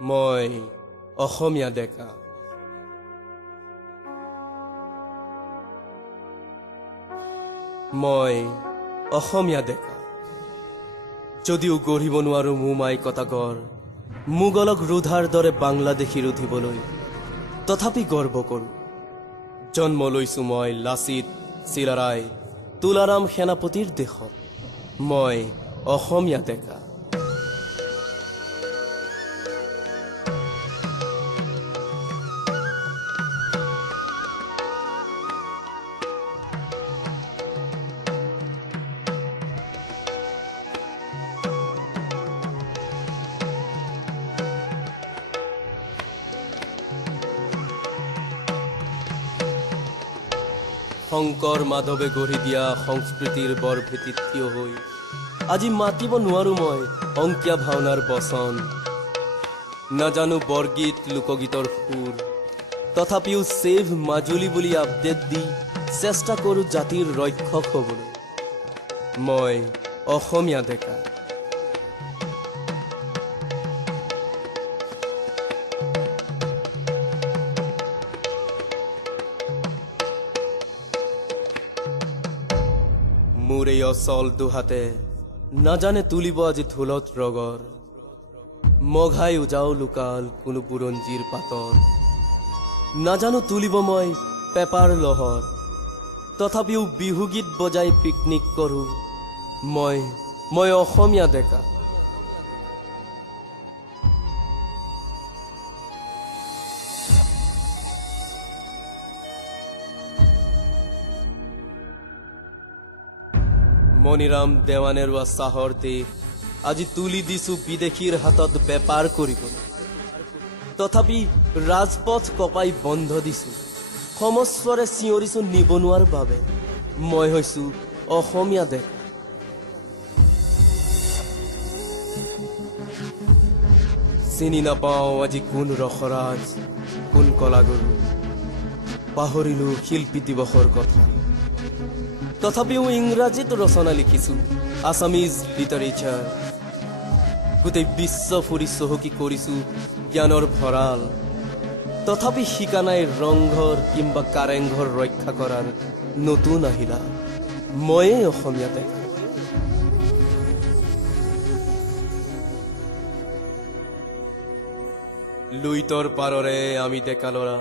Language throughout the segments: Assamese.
মই অসমীয়া ডেকা। মই অসমীয়া ডেকা। যদিও গঢ়িব নোৱাৰো মোমাই কটাগৰ, মোগলক ৰোধাৰ দৰে বাংলাদেশী ৰুধিবলৈ, তথাপি গৰ্ব কৰোঁ। জন্ম লৈছো মই লাচিত, চিলাৰায়, তুলাৰাম সেনাপতিৰ দেশত। মই অসমীয়া ডেকা। শংকৰ মাধৱে গঢ়ি দিয়া সংস্কৃতিৰ বৰ ভেটিত থিয় হৈ আজি মাতিব নোৱাৰো মই অংকীয়া ভাওনাৰ বচন। নাজানো বৰগীত লোকগীতৰ সুৰ, তথাপিও ছেভ মাজুলী বুলি আপডেট দি চেষ্টা কৰো জাতিৰ ৰক্ষক হ'বলৈ। মই অসমীয়া ডেকা। মোৰ এই অচল দুহাতে নাজানে তুলিব আজি ঢোলত ৰগৰ। মঘাই উজাও লুকাল কোনো বুৰঞ্জীৰ পাতত, নাজানো তুলিব মই পেপাৰ লহৰ। তথাপিও বিহুগীত বজাই পিকনিক কৰো মই অসমীয়া ডেকা। মণিৰাম দেৱানেৰুৱা চাহৰ দেশ আজি তুলি দিছো বিদেশীৰ হাতত বেপাৰ কৰিবলৈ। তথাপি ৰাজপথ কপাই বন্ধ দিছো, সমস্বৰে চিঞৰিছো নিবনুৱাৰ বাবে। মই হৈছো অসমীয়া ডেকা। চিনি নাপাওঁ আজি কোন ৰসৰাজ, কোন কলাগুৰু। পাহৰিলো শিল্পী দিৱসৰ কথা, তথাপিও ইংৰাজীত ৰচনা লিখিছো, আছামিজ লিটাৰেচাৰ। গোটেই বিশ্ব ফুৰি চহকী কৰিছো জ্ঞানৰ ভঁৰাল, তথাপি শিকা নাই ৰংঘৰ কিম্বা কাৰেংঘৰ ৰক্ষা কৰাৰ নতুন আহিলা। ময়েই অসমীয়া ডেকা। লুইতৰ পাৰৰে আমি ডেকা ল'ৰা,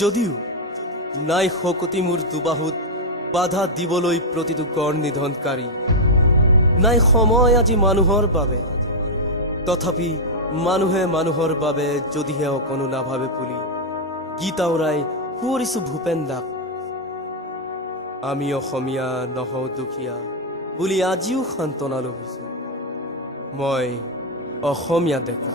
যদিও নাই শকতি মোৰ দুবাহুত বাধা দিবলৈ প্ৰতিটো গড় নিধনকাৰী। নাই সময় আজি মানুহৰ বাবে, তথাপি মানুহে মানুহৰ বাবে যদিহে অকণো নাভাবে বুলি গীত আওৰাই সুঁৱৰিছো ভূপেন দাক। আমি অসমীয়া নহওঁ দুখীয়া বুলি আজিও সান্তনা লভিছো। মই অসমীয়া ডেকা।